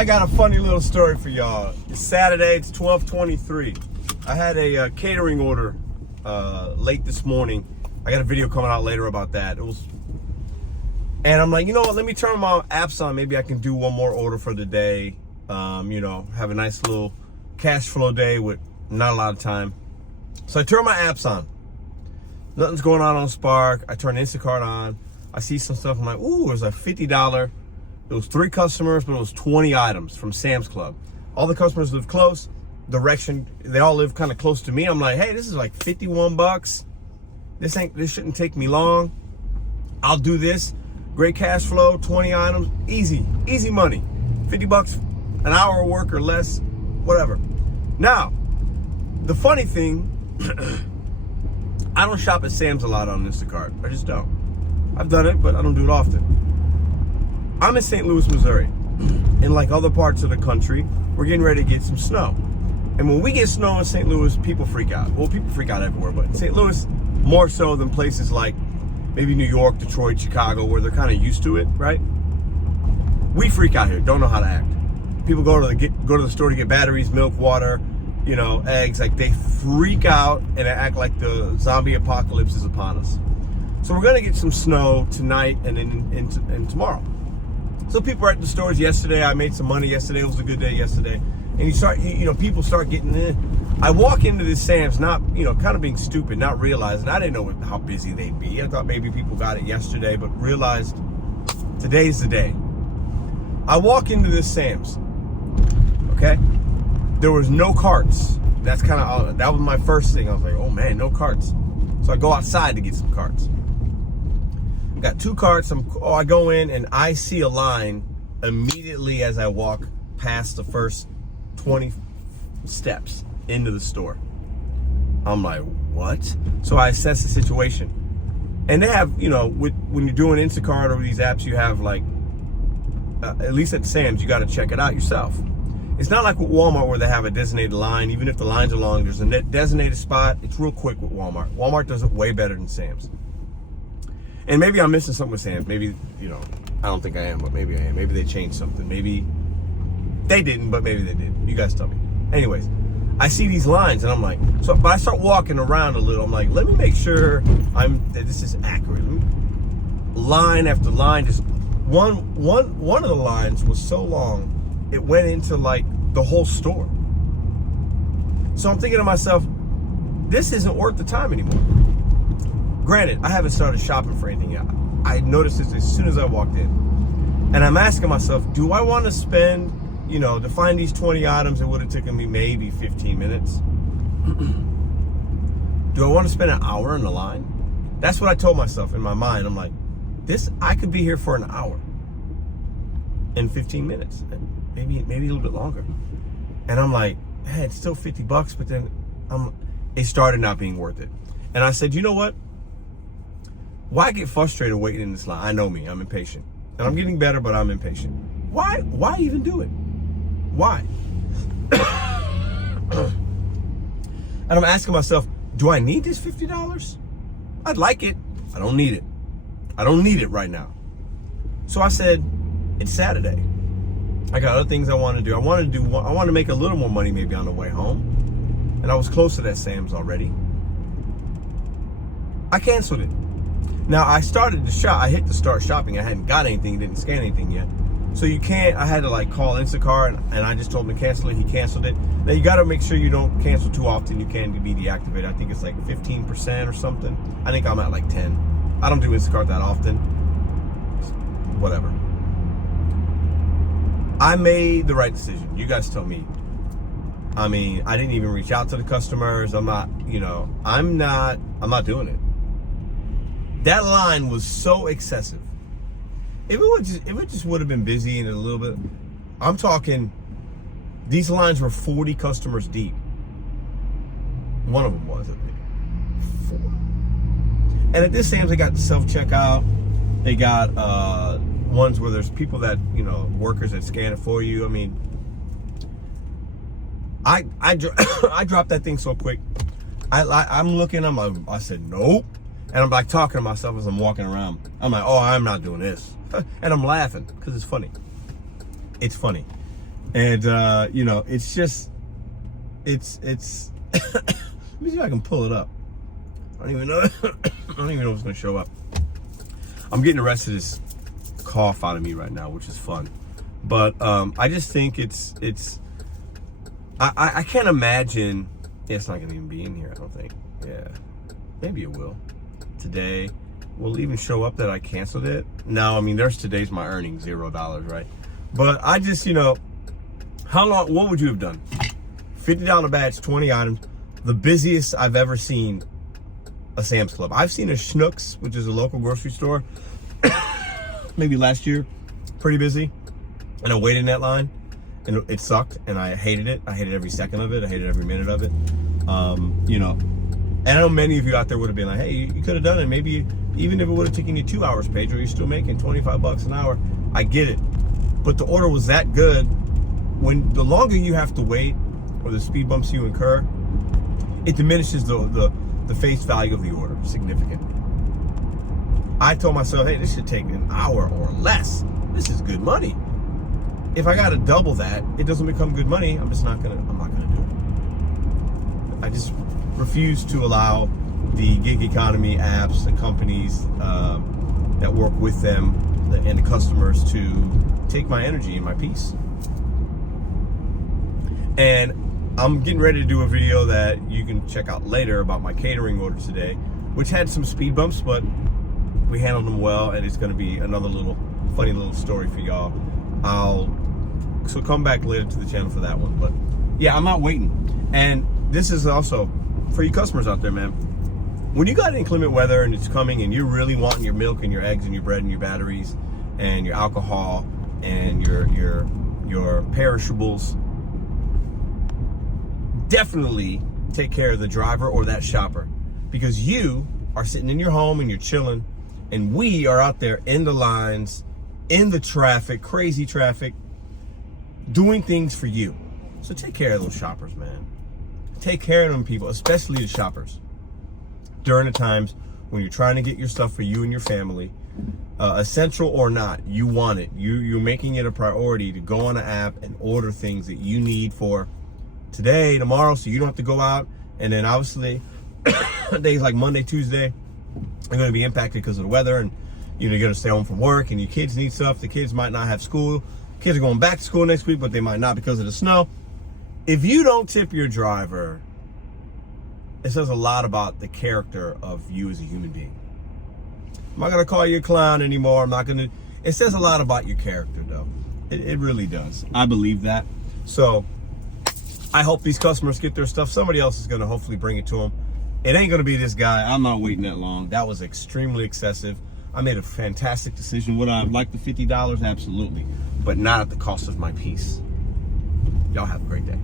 I got a funny little story for y'all. It's Saturday, it's 12:23. I had a catering order late this morning. I got a video coming out later about that. And I'm like, you know what, let me turn my apps on. Maybe I can do one more order for the day. Have a nice little cash flow day with not a lot of time. So I turn my apps on. Nothing's going on Spark. I turn Instacart on. I see some stuff. I'm like, ooh, it was a $50. It was 3 customers, but it was 20 items from Sam's Club. All the customers live close. Direction, they all live kind of close to me. I'm like, hey, this is like 51 bucks. This shouldn't take me long. I'll do this. Great cash flow, 20 items, easy money. 50 bucks an hour of work or less, whatever. Now, the funny thing, I don't shop at Sam's a lot on Instacart. I just don't. I've done it, but I don't do it often. I'm in St. Louis, Missouri. In like other parts of the country, we're getting ready to get some snow. And when we get snow in St. Louis, people freak out. Well, people freak out everywhere, but in St. Louis, more so than places like maybe New York, Detroit, Chicago, where they're kind of used to it, right? We freak out here, don't know how to act. People go to the store to get batteries, milk, water, eggs. Like, they freak out and act like the zombie apocalypse is upon us. So we're gonna get some snow tonight and then tomorrow. So people were at the stores yesterday. I made some money yesterday. It was a good day yesterday. And people start getting in. I walk into this Sam's, not, kind of being stupid, not realizing. I didn't know how busy they'd be. I thought maybe people got it yesterday, but realized today's the day. I walk into this Sam's, okay? There was no carts. That was my first thing. I was like, oh man, no carts. So I go outside to get some carts. Got 2 carts. I go in and I see a line immediately as I walk past the first 20 steps into the store. I'm like, what? So I assess the situation. And they have, when you're doing Instacart or these apps, you have like, at least at Sam's, you got to check it out yourself. It's not like with Walmart where they have a designated line. Even if the lines are long, there's a designated spot. It's real quick with Walmart. Walmart does it way better than Sam's. And maybe I'm missing something with Sam's. Maybe, I don't think I am, but maybe I am. Maybe they changed something. Maybe they didn't, but maybe they did. You guys tell me. Anyways, I see these lines and I'm like, but I start walking around a little. I'm like, let me make sure that this is accurate. Line after line, just one of the lines was so long, it went into like the whole store. So I'm thinking to myself, this isn't worth the time anymore. Granted, I haven't started shopping for anything yet. I noticed this as soon as I walked in. And I'm asking myself, do I want to spend, to find these 20 items, it would have taken me maybe 15 minutes. Do I want to spend an hour in the line? That's what I told myself in my mind. I'm like, I could be here for an hour and 15 minutes, maybe a little bit longer. And I'm like, hey, it's still 50 bucks, but then it started not being worth it. And I said, you know what? Why get frustrated waiting in this line? I know me, I'm impatient. And I'm getting better, but I'm impatient. Why even do it? Why? And I'm asking myself, do I need this $50? I'd like it. I don't need it. I don't need it right now. So I said, it's Saturday. I got other things I want to do. I want to make a little more money maybe on the way home. And I was close to that Sam's already. I canceled it. Now I started to shop. I hit the start shopping. I hadn't got anything, didn't scan anything yet. So I had to like call Instacart and I just told him to cancel it. He canceled it. Now you got to make sure you don't cancel too often. You can be deactivated. I think it's like 15% or something. I think I'm at like 10. I don't do Instacart that often. Whatever. I made the right decision. You guys tell me. I mean, I didn't even reach out to the customers. I'm not doing it. That line was so excessive. If it just would have been busy and a little bit, I'm talking, these lines were 40 customers deep. One of them was, I think, 4. And at this Sam's, they got the self-checkout. They got ones where there's people that, workers that scan it for you. I mean, I dropped that thing so quick. I'm looking, I said, nope. And I'm like talking to myself as I'm walking around. I'm like, oh, I'm not doing this. And I'm laughing because it's funny. It's funny. And you know, it's just, it's. Let me see if I can pull it up. I don't even know. I don't even know what's gonna show up. I'm getting the rest of this cough out of me right now, which is fun. But I just think it's. I can't imagine. Yeah, it's not gonna even be in here, I don't think. Yeah, maybe it will. Today, will it even show up that I canceled it? No, I mean, today's my earnings, $0, right? But I just, you know, how long, what would you have done? $50 badge, 20 items, the busiest I've ever seen a Sam's Club. I've seen a Schnucks, which is a local grocery store, maybe last year, pretty busy. And I waited in that line. And it sucked, and I hated it. I hated every second of it. I hated every minute of it. You know, and I know many of you out there would have been like, hey, you could have done it. Maybe even if it would have taken you 2 hours, Pedro, you're still making $25 an hour. I get it. But the order was that good. When the longer you have to wait, or the speed bumps you incur, it diminishes the face value of the order significantly. I told myself, hey, this should take an hour or less. This is good money. If I got to double that, it doesn't become good money. I'm not gonna do it. I just refuse to allow the gig economy apps and companies that work with them and the customers to take my energy and my peace. And I'm getting ready to do a video that you can check out later about my catering order today, which had some speed bumps, but we handled them well, and it's going to be another funny little story for y'all. So come back later to the channel for that one. But yeah, I'm not waiting. And this is also for you customers out there, man. When you got inclement weather and it's coming and you're really wanting your milk and your eggs and your bread and your batteries and your alcohol and your perishables, definitely take care of the driver or that shopper, because you are sitting in your home and you're chilling, and we are out there in the lines, in the traffic, crazy traffic, doing things for you. So take care of those shoppers, man. Take care of them people, especially the shoppers, during the times when you're trying to get your stuff for you and your family, essential or not, you want it. You're making it a priority to go on an app and order things that you need for today, tomorrow, so you don't have to go out. And then obviously days like Monday, Tuesday are going to be impacted because of the weather, and you're going to stay home from work, and your kids need stuff. The kids might not have school. Kids are going back to school next week, but they might not because of the snow. If you don't tip your driver, it says a lot about the character of you as a human being. I'm not going to call you a clown anymore. It says a lot about your character, though. It really does. I believe that. So I hope these customers get their stuff. Somebody else is going to hopefully bring it to them. It ain't going to be this guy. I'm not waiting that long. That was extremely excessive. I made a fantastic decision. Would I like the $50? Absolutely. But not at the cost of my peace. Y'all have a great day.